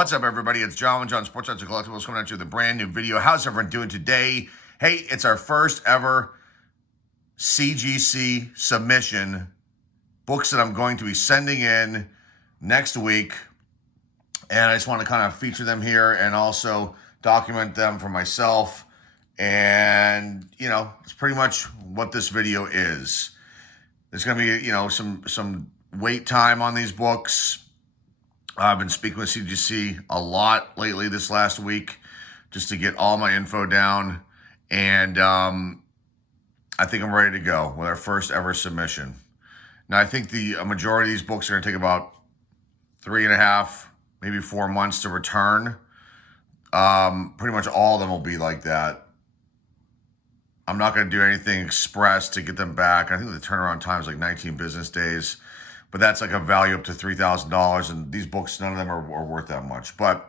What's up, everybody? It's John Sports Arts and Collectibles coming at you with a brand new video. How's everyone doing today? Hey, it's our first ever CGC submission. Books that I'm going to be sending in next week. And I just want to kind of feature them here and also document them for myself. And, you know, it's pretty much what this video is. There's going to be, you know, some wait time on these books. I've been speaking with CGC a lot lately this last week just to get all my info down. And I think I'm ready to go with our first ever submission. Now, I think the majority of these books are going to take about 3.5, maybe 4 months to return. Pretty much all of them will be like that. I'm not going to do anything express to get them back. I think the turnaround time is like 19 business days. But that's like a value up to $3,000. And these books, none of them are worth that much. But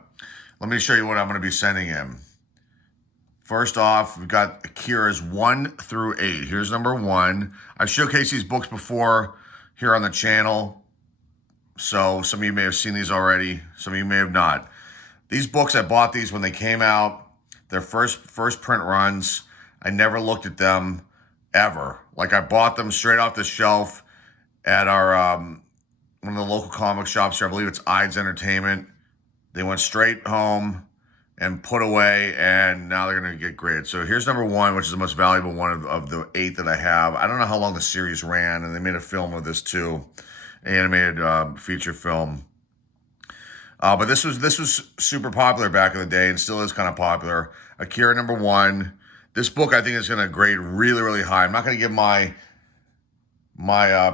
let me show you what I'm going to be sending in. First off, we've got Akira's 1 through 8. Here's number 1. I've showcased these books before here on the channel. So some of you may have seen these already. Some of you may have not. These books, I bought these when they came out. Their first print runs. I never looked at them ever. Like, I bought them straight off the shelf at our one of the local comic shops here. I believe it's Ides Entertainment. They went straight home and put away, and now they're going to get graded. So here's number 1, which is the most valuable one of the 8 that I have. I don't know how long the series ran, and they made a film of this too, animated feature film. But this was super popular back in the day, and still is kind of popular. Akira number 1. This book I think is going to grade really, really high. I'm not going to give my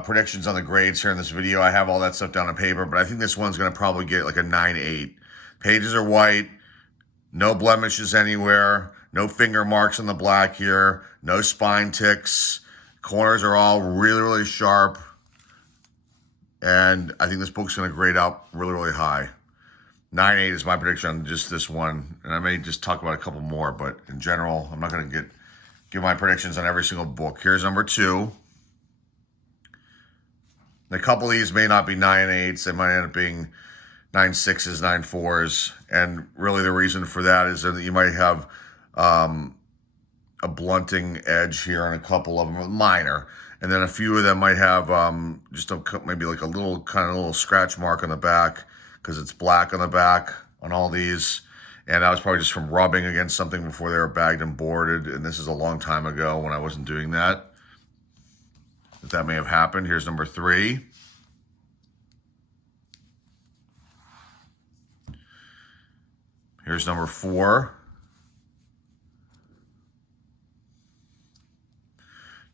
predictions on the grades here in this video. I have all that stuff down on paper, but I think this one's going to probably get like a 9.8. Pages are white, no blemishes anywhere, no finger marks on the black here, no spine ticks. Corners are all really, really sharp. And I think this book's going to grade out really, really high. 9.8 is my prediction on just this one. And I may just talk about a couple more, but in general, I'm not going to give my predictions on every single book. Here's number 2. A couple of these may not be 9.8s. They might end up being 9.6s, 9.4s. And really the reason for that is that you might have a blunting edge here on a couple of them, minor. And then a few of them might have just maybe like a little scratch mark on the back because it's black on the back on all these. And that was probably just from rubbing against something before they were bagged and boarded. And this is a long time ago when I wasn't doing that. That may have happened. Here's number 3. Here's number 4.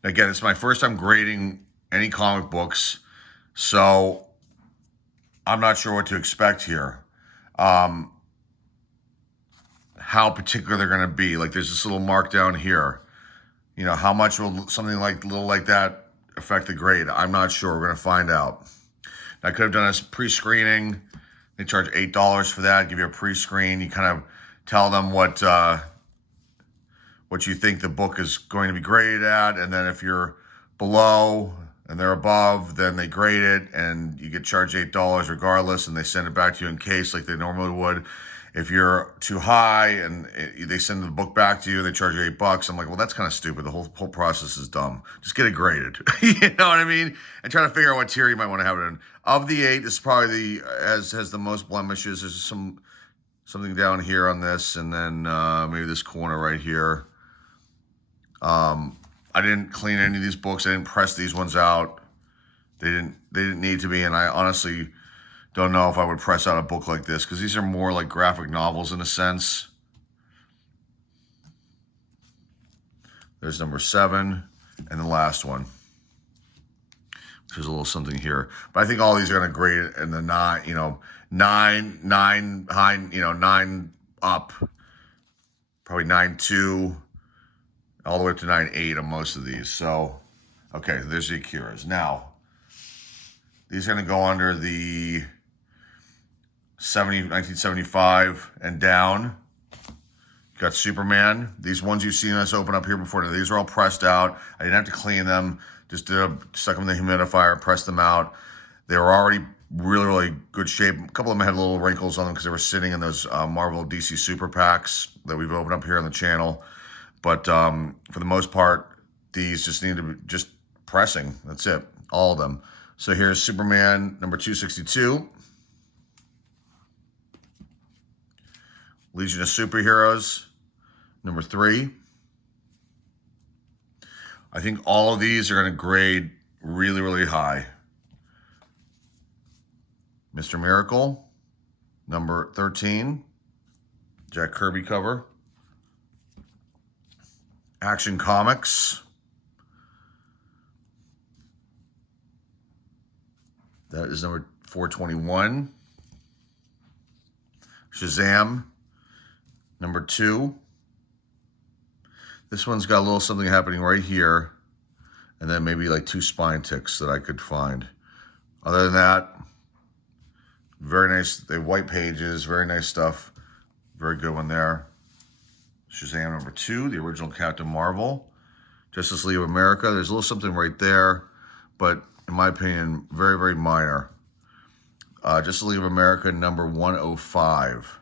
Again, it's my first time grading any comic books, so I'm not sure what to expect here. How particular they're going to be. Like, there's this little mark down here. You know, how much will something little like that affect the grade? I'm not sure. We're going to find out. I could have done a pre-screening. They charge $8 for that. Give you a pre-screen. You kind of tell them what you think the book is going to be graded at, and then if you're below and they're above, then they grade it, and you get charged $8 regardless, and they send it back to you in case like they normally would. If you're too high and they send the book back to you, they charge you $8. I'm like, well, that's kind of stupid. The whole process is dumb. Just get it graded. You know what I mean? And try to figure out what tier you might want to have it in. Of the 8, this is probably has the most blemishes. There's something down here on this, and then maybe this corner right here. I didn't clean any of these books. I didn't press these ones out. They didn't need to be, and I honestly don't know if I would press out a book like this because these are more like graphic novels in a sense. There's number 7 and the last one. There's a little something here. But I think all these are going to grade in the 9, you know, 9 high, you know, 9 up. Probably 9.2 all the way up to 9.8 on most of these. So, okay, there's the Akiras. Now, these are going to go under the 1975 and down. Got Superman. These ones you've seen us open up here before. These are all pressed out. I didn't have to clean them. Just stuck them in the humidifier, pressed them out. They were already Really, really good shape. A couple of them had little wrinkles on them because they were sitting in those Marvel DC Super Packs that we've opened up here on the channel. But for the most part, these just need to be just pressing. That's it, all of them. So here's Superman number 262. Legion of Superheroes number 3. I think all of these are going to grade really, really high. Mr. Miracle, number 13. Jack Kirby cover. Action Comics. That is number 421. Shazam, number 2. This one's got a little something happening right here, and then maybe like 2 spine ticks that I could find. Other than that, very nice. They have white pages, very nice stuff. Very good one there. Shazam number 2, the original Captain Marvel. Justice League of America. There's a little something right there, but in my opinion, very, very minor. Justice League of America number 105.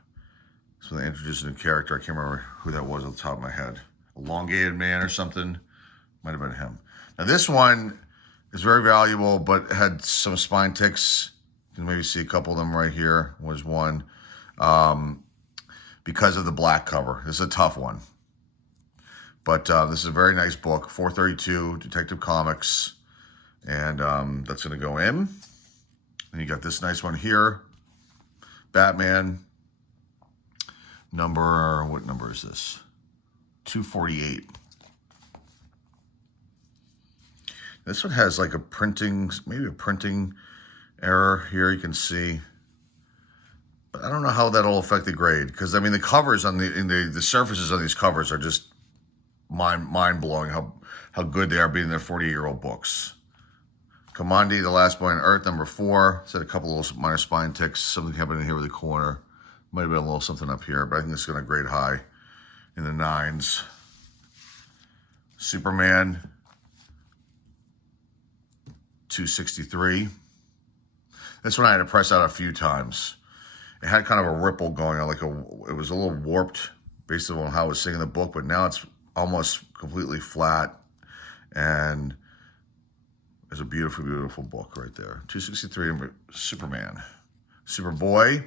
So they introduced a new character. I can't remember who that was off the top of my head. Elongated Man or something. Might have been him. Now this one is very valuable, but had some spine ticks. You can maybe see a couple of them right here. Was one. Because of the black cover. This is a tough one. But this is a very nice book. 432, Detective Comics. And that's going to go in. And you got this nice one here. Batman. What number is this? 248. This one has like maybe a printing error here, you can see. But I don't know how that'll affect the grade, because I mean the covers on the surfaces on these covers are just mind-blowing how good they are being their 48-year-old books. Kamandi, The Last Boy on Earth, number 4. It's had a couple of little minor spine ticks, something happening here with the corner. Might have been a little something up here, but I think it's going to grade high in the 9s. Superman 263. This one I had to press out a few times. It had kind of a ripple going on, it was a little warped based on how I was seeing the book, but now it's almost completely flat, and it's a beautiful, beautiful book right there. 263, Superman. Superboy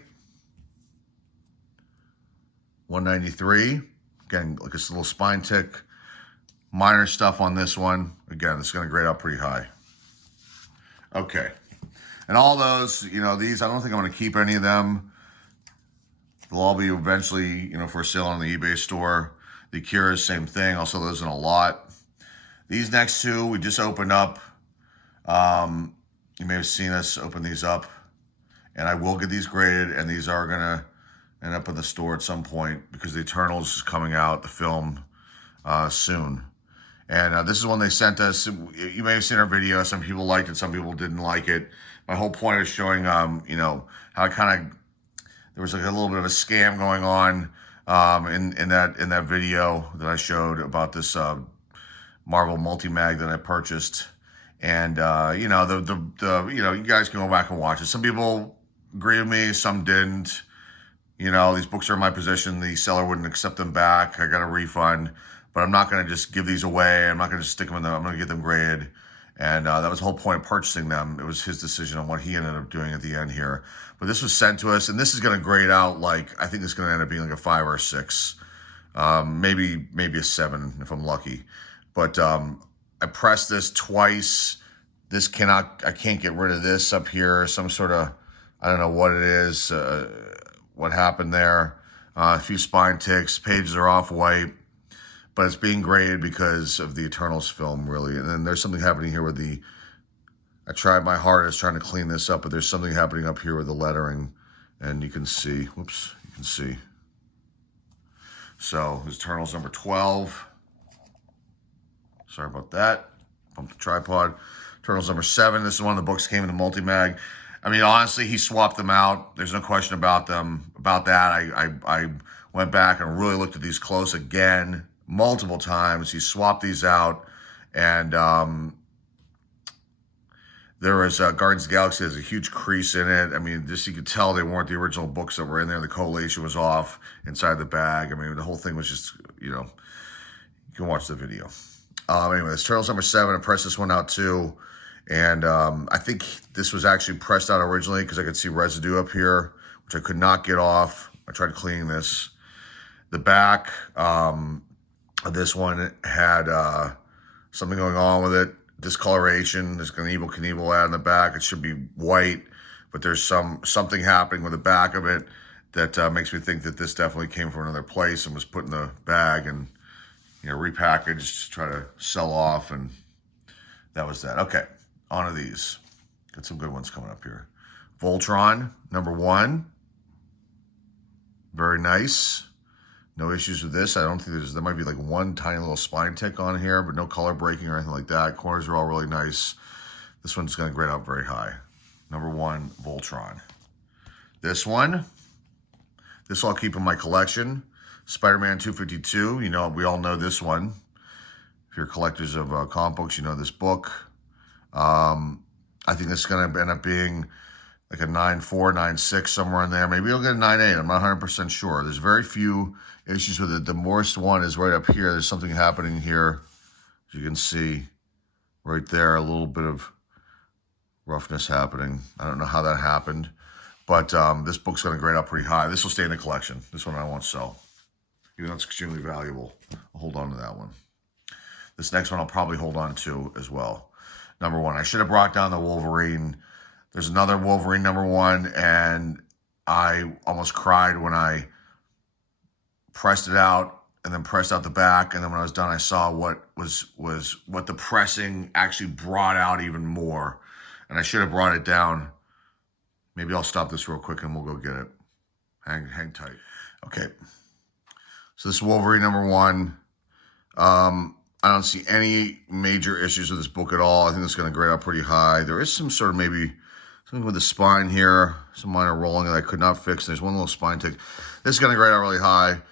193. Again, like this little spine tick. Minor stuff on this one. Again, it's going to grade out pretty high. Okay. And all those, these, I don't think I'm going to keep any of them. They'll all be eventually, for sale on the eBay store. The Cures, same thing. Also, those in a lot. These next 2, we just opened up. You may have seen us open these up. And I will get these graded, and these are going to end up in the store at some point because the Eternals is coming out, the film, soon. And this is one they sent us. You may have seen our video. Some people liked it, some people didn't like it. My whole point is showing, how it kind of, there was like a little bit of a scam going on in that video that I showed about this Marvel multi-mag that I purchased. And you guys can go back and watch it. Some people agree with me, some didn't. These books are in my possession. The seller wouldn't accept them back. I got a refund, but I'm not going to just give these away. I'm not going to just stick them in them. I'm going to get them graded. And that was the whole point of purchasing them. It was his decision on what he ended up doing at the end here. But this was sent to us, and this is going to grade out I think it's going to end up being like a 5 or a 6. Maybe a 7 if I'm lucky. But I pressed this twice. I can't get rid of this up here. Some sort of, I don't know what it is, what happened there. A few spine ticks, pages are off white. But it's being graded because of the Eternals film, really. And then there's something happening here with I tried my hardest trying to clean this up, but there's something happening up here with the lettering. And you can see, whoops, you can see. So, this Eternals number 12. Sorry about that. Bumped the tripod. Eternals number 7. This is one of the books that came in the multi-mag. I mean, honestly, he swapped them out. There's no question about that. I went back and really looked at these close again. Multiple times. He swapped these out, and There was Guardians of the Galaxy has a huge crease in it. I mean, just you could tell they weren't the original books that were in there. The collation was off inside the bag. I mean, the whole thing was just, you know, you can watch the video. Anyway, this Turtles #7. I pressed this one out too. And I think this was actually pressed out originally because I could see residue up here, which I could not get off. I tried cleaning this. The back of this one had something going on with it. Discoloration. There's an Evel Knievel ad in the back. It should be white, but there's something happening with the back of it that makes me think that this definitely came from another place and was put in the bag and, you know, repackaged to try to sell off, and that was that. Okay, on to these. Got some good ones coming up here. Voltron, #1. Very nice. No issues with this. I don't think there might be like one tiny little spine tick on here, but no color breaking or anything like that. Corners are all really nice. This one's going to grade out very high. #1, Voltron. This one, this I'll keep in my collection. Spider-Man 252. You know, we all know this one. If you're collectors of comic books, you know this book. I think this is going to end up being like a 9.4, 9.6, somewhere in there. Maybe you'll get a 9.8. I'm not 100% sure. There's very few issues with it. The worst one is right up here. There's something happening here. As you can see right there, a little bit of roughness happening. I don't know how that happened, but this book's going to grade out pretty high. This will stay in the collection. This one I won't sell, even though it's extremely valuable. I'll hold on to that one. This next one I'll probably hold on to as well. #1. I should have brought down the Wolverine. There's another Wolverine #1, and I almost cried when I pressed it out and then pressed out the back. And then when I was done, I saw what the pressing actually brought out even more. And I should have brought it down. Maybe I'll stop this real quick and we'll go get it. Hang tight. Okay. So this is Wolverine #1. I don't see any major issues with this book at all. I think it's going to grade out pretty high. There is some sort of maybe something with the spine here, some minor rolling that I could not fix. There's one little spine tick. This is going to grade out really high.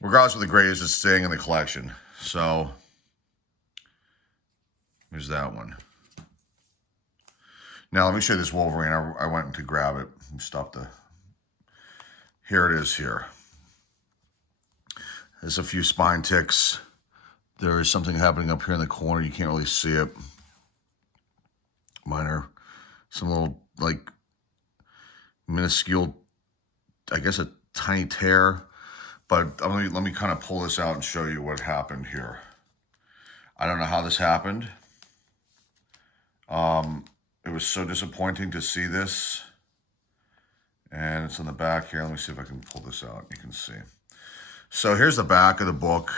Regardless of the grade, it's just staying in the collection. So there's that one. Now let me show you this Wolverine. I went to grab it. Stop the. Here it is here. There's a few spine ticks. There is something happening up here in the corner. You can't really see it. Minor. Some little, like, minuscule, I guess a tiny tear. But let me kind of pull this out and show you what happened here. I don't know how this happened. It was so disappointing to see this. And it's on the back here. Let me see if I can pull this out. You can see. So here's the back of the book.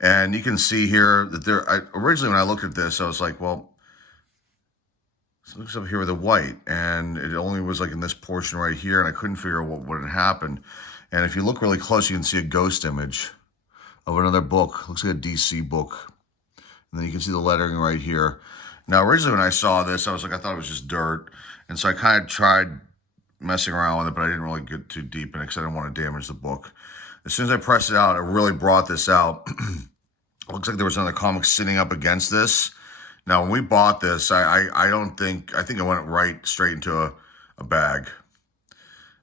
And you can see here that originally when I looked at this, I was like, well, it looks up here with the white. And it only was like in this portion right here. And I couldn't figure out what had happened. And if you look really close, you can see a ghost image of another book. Looks like a DC book. And then you can see the lettering right here. Now, originally when I saw this, I thought it was just dirt. And so I kind of tried messing around with it, but I didn't really get too deep in it because I didn't want to damage the book. As soon as I pressed it out, it really brought this out. It looks like there was another comic sitting up against this. Now, when we bought this, I think it went right straight into a bag.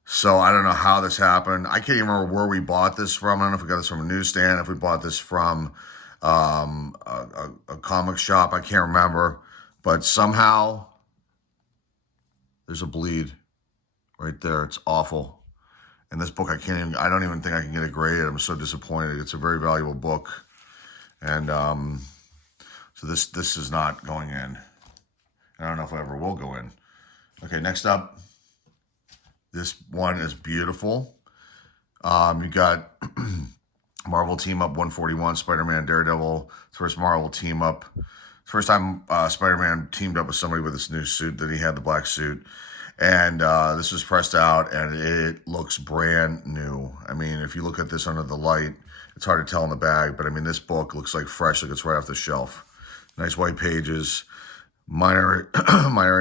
So I don't know how this happened. I can't even remember where we bought this from. I don't know if we got this from a newsstand, if we bought this from a comic shop. I can't remember. But somehow there's a bleed right there. It's awful. And this book, I don't even think I can get it graded. I'm so disappointed. It's a very valuable book. And so this is not going in. I don't know if it ever will go in. Okay, next up. This one is beautiful. You got Marvel Team Up 141, Spider-Man, Daredevil. First Marvel Team Up. First time Spider-Man teamed up with somebody with this new suit that he had, the black suit. And this was pressed out, and it looks brand new. I mean, if you look at this under the light, it's hard to tell in the bag, but I mean, this book looks like fresh, like it's right off the shelf. Nice white pages, minor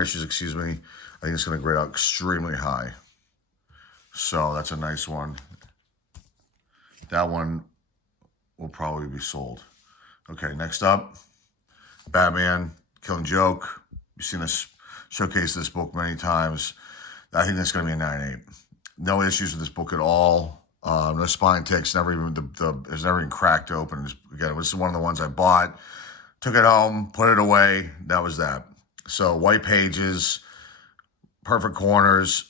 issues, excuse me. I think it's going to grade out extremely high. So that's a nice one. That one will probably be sold. Okay, next up, Batman, Killing Joke. You've seen us showcase this book many times. I think that's going to be a 9.8. No issues with this book at all. No spine ticks. Never even it's never even cracked open. Again, it was one of the ones I bought, took it home, put it away. That was that. So white pages, perfect corners.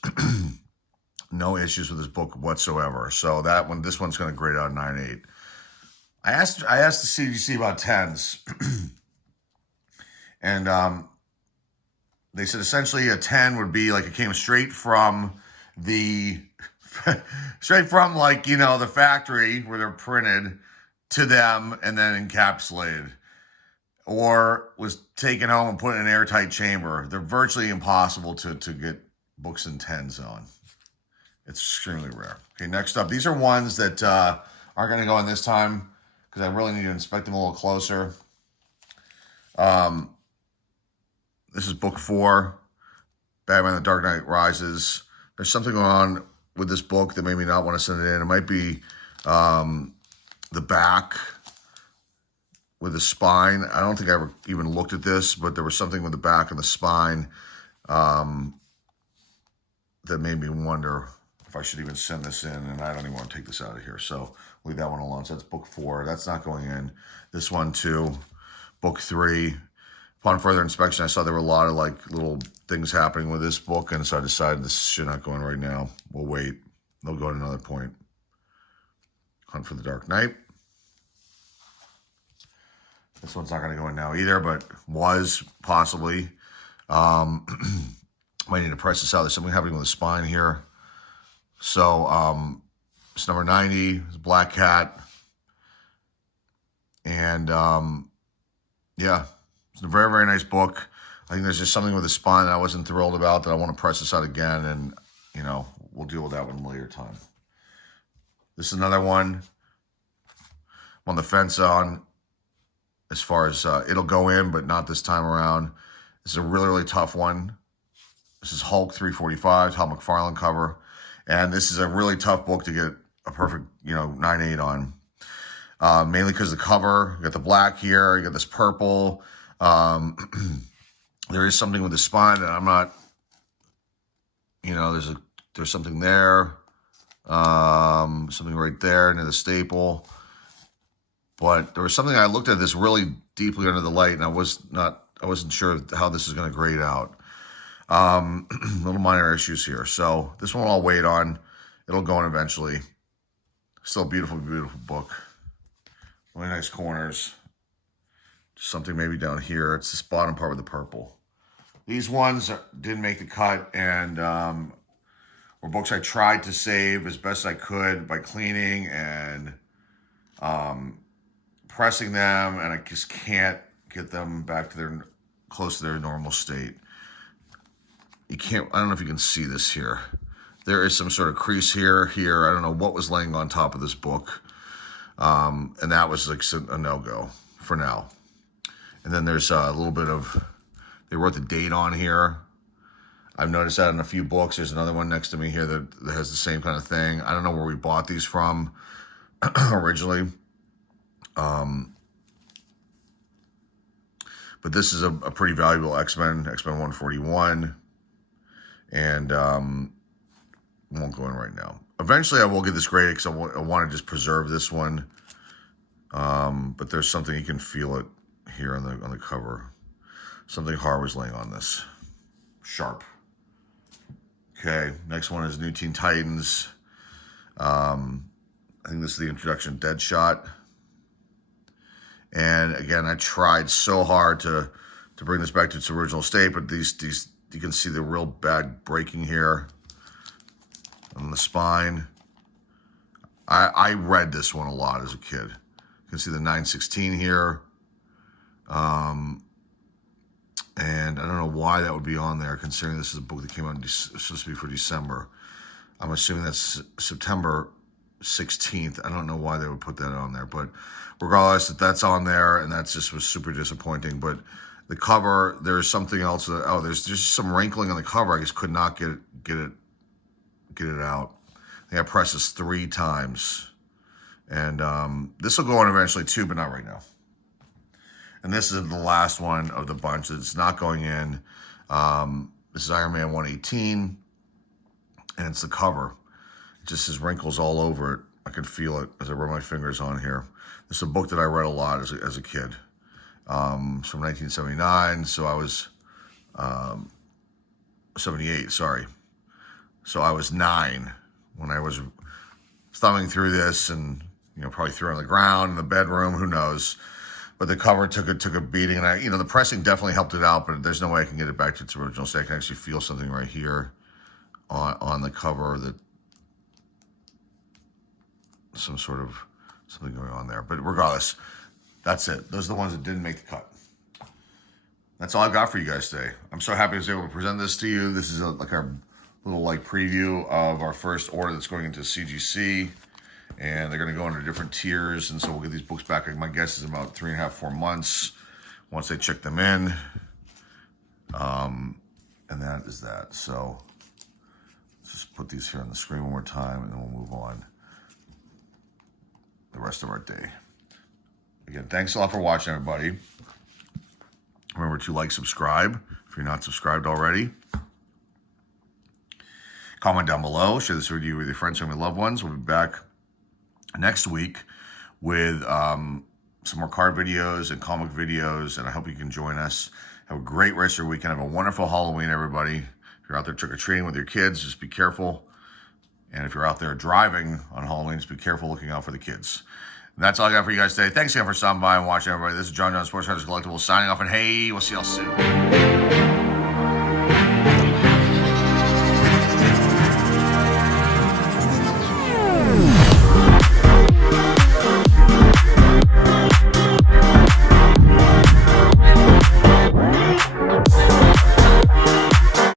No issues with this book whatsoever. So this one's going to grade out a 9.8. I asked the CGC about 10s, and they said essentially a 10 would be like it came straight from the like, you know, the factory where they're printed to them and then encapsulated, or was taken home and put in an airtight chamber. They're virtually impossible to get books in 10s on. It's extremely rare. Okay, next up, these are ones that aren't going to go in this time because I really need to inspect them a little closer. This is book 4, Batman: The Dark Knight Rises. There's something going on with this book that made me not want to send it in. It might be the back with the spine. I don't think I ever even looked at this, but there was something with the back and the spine that made me wonder if I should even send this in, and I don't even want to take this out of here. So leave that one alone. So that's book 4. That's not going in. This one too, book 3. Upon further inspection, I saw there were a lot of like little things happening with this book, and so I decided this should not go in right now. We'll wait. They'll go at another point. Hunt for the Dark Knight. This one's not going to go in now either, but was possibly. Might need to price this out. There's something happening with the spine here. So it's number 90. It's Black Cat. And yeah, it's a very, very nice book. I think there's just something with the spine that I wasn't thrilled about that I want to press this out again, and, you know, we'll deal with that one later time. This is another one I'm on the fence on as far as it'll go in, but not this time around. This is a really, really tough one. This is Hulk 345, Todd McFarlane cover. And this is a really tough book to get a perfect, 9.8 on. Mainly because the cover, you got the black here, you got this purple. There is something with the spine that I'm not, there's something there. Something right there near the staple. But there was something I looked at this really deeply under the light, and I wasn't sure how this is going to grade out. Little minor issues here. So this one I'll wait on. It'll go in eventually. Still a beautiful, beautiful book. Really nice corners. Just something maybe down here. It's this bottom part with the purple. These ones didn't make the cut, and were books I tried to save as best I could by cleaning and pressing them, and I just can't get them back to close to their normal state. I don't know if you can see this here. There is some sort of crease here. I don't know what was laying on top of this book. And that was like a no-go for now. And then there's a little bit of, they wrote the date on here. I've noticed that in a few books. There's another one next to me here that has the same kind of thing. I don't know where we bought these from originally. But this is a pretty valuable X-Men 141. And won't go in right now. Eventually I will get this graded because I want to just preserve this one. But there's something, you can feel it here on the cover. Something hard was laying on this. Sharp. Okay, next one is New Teen Titans. I think this is the introduction, Deadshot. And again, I tried so hard to bring this back to its original state, but these you can see the real bad breaking here on the spine. I read this one a lot as a kid. You can see the 916 here. And I don't know why that would be on there, considering this is a book that came out supposed to be for December. I'm assuming that's September 16th. I don't know why they would put that on there, but regardless, that's on there, and that just was super disappointing. But the cover, there's something else. There's just some wrinkling on the cover. I just could not get it out. I think I pressed this 3 times, and this will go on eventually too, but not right now. And this is the last one of the bunch that's not going in. This is Iron Man 118, and it's the cover. It just has wrinkles all over it. I can feel it as I rub my fingers on here. This is a book that I read a lot as a kid. It's from 1979, so I was 78, sorry. So I was 9 when I was thumbing through this, and probably threw it on the ground in the bedroom, who knows. But the cover took a beating, and the pressing definitely helped it out, but there's no way I can get it back to its original state. I can actually feel something right here on the cover, that some sort of something going on there. But regardless, that's it. Those are the ones that didn't make the cut. That's all I've got for you guys today. I'm so happy I was able to present this to you. This is like our little preview of our first order that's going into CGC, and they're going to go into different tiers, and so we'll get these books back. My guess is about 3.5, 4 months once they check them in. And that is that. So let's just put these here on the screen one more time, and then we'll move on the rest of our day. Again, thanks a lot for watching, everybody. Remember to subscribe if you're not subscribed already. Comment down below. Share this video with your friends, family, loved ones. We'll be back next week with some more card videos and comic videos, and I hope you can join us. Have a great rest of your weekend. Have a wonderful Halloween, everybody. If you're out there trick-or-treating with your kids, just be careful. And if you're out there driving on Halloween, just be careful looking out for the kids. And that's all I got for you guys today. Thanks again for stopping by and watching, everybody. This is John Sports Cards Collectibles signing off, and hey, we'll see y'all soon.